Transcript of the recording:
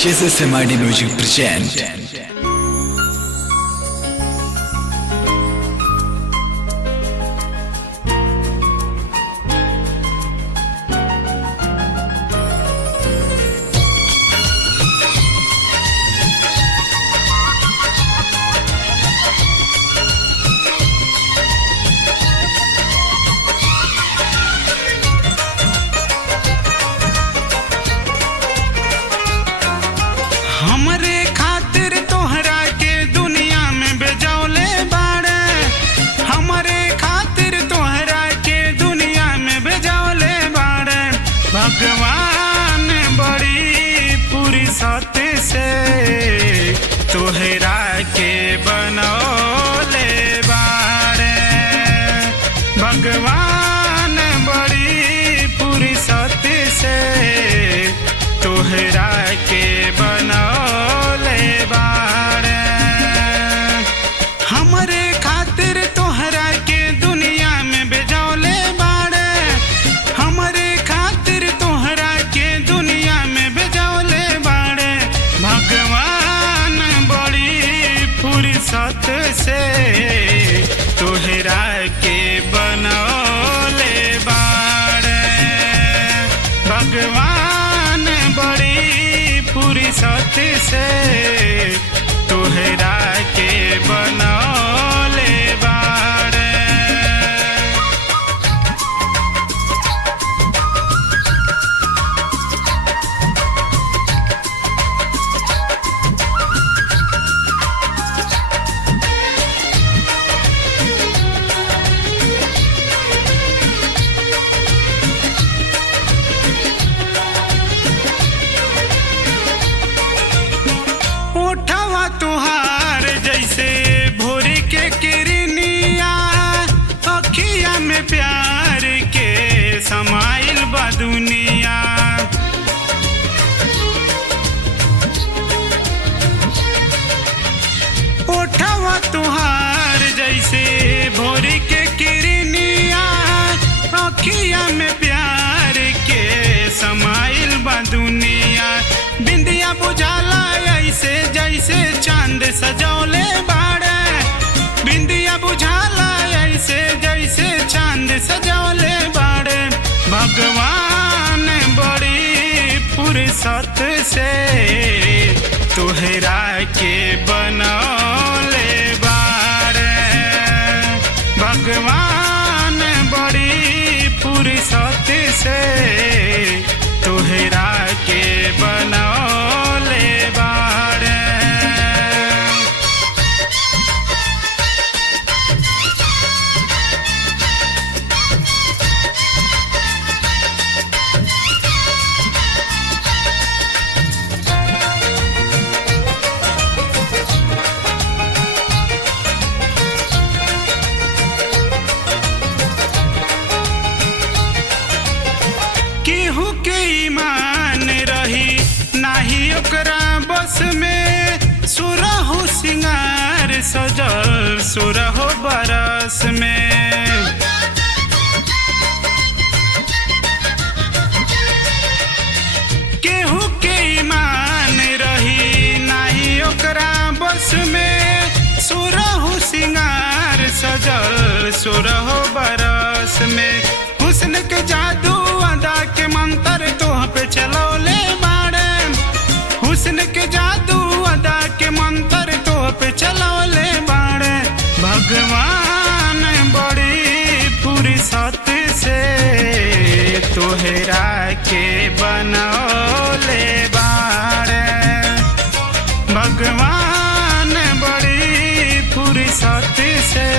SSMID Music present. हमरे खातिर तोहरा के दुनिया में बेजौले बाड़े। हमरे खातिर तोहरा के दुनिया में बेजौले बाड़े। भगवान बड़ी पूरी सत्य से तोहरा के बनौले बाड़े। भगवान बड़ी पूरी सत्य से तोहरा के बनौले बाड़े। हमरे खातिर तोहरा के दुनिया में बेजौले बाड़े। हमरे खातिर तोहरा के दुनिया में बेजौले बाड़े। भगवान बड़ी फुर्सत से तोहरा के बनौले बाड़े। भगवान बड़ी फुर्सत से तोहरा के बनौले बाड़े। ओठवा तुहार जैसे भोर के किरनिया। अखिया में प्यार के समाइल बा दुनिया। ओठवा तुहार जैसे भोर के किरनिया। अखिया में प्यार के समाइल बा दुनिया। बिंदिया बुझाला ऐसे जैसे चांद सजौले बाड़े। बिंदिया बुझाला ऐसे जैसे चांद सजौले बाड़े। भगवान बड़ी फुर्सत से तोहरा के बनौले बाड़े। भगवान बड़ी फुर्सत से तोहरा के बनौले बाड़े। केहू के ईमान रही नाही ओकरा बस में। सुरहु सिंगार सजल सुरहु बरस में। केहू के ईमान रही नाही ओकरा बस में। सुरहु सिंगार सजल सुरहु बरस में। हुस्न के जादू अदा के मंत्र तोह पे चलौले बाड़े। हुस्न के जादू अदा के मंत्र तोह पे चलौले बाड़े। भगवान बड़ी फुर्सत से तोहरा के बनौले बाड़े। भगवान बड़ी फुर्सत से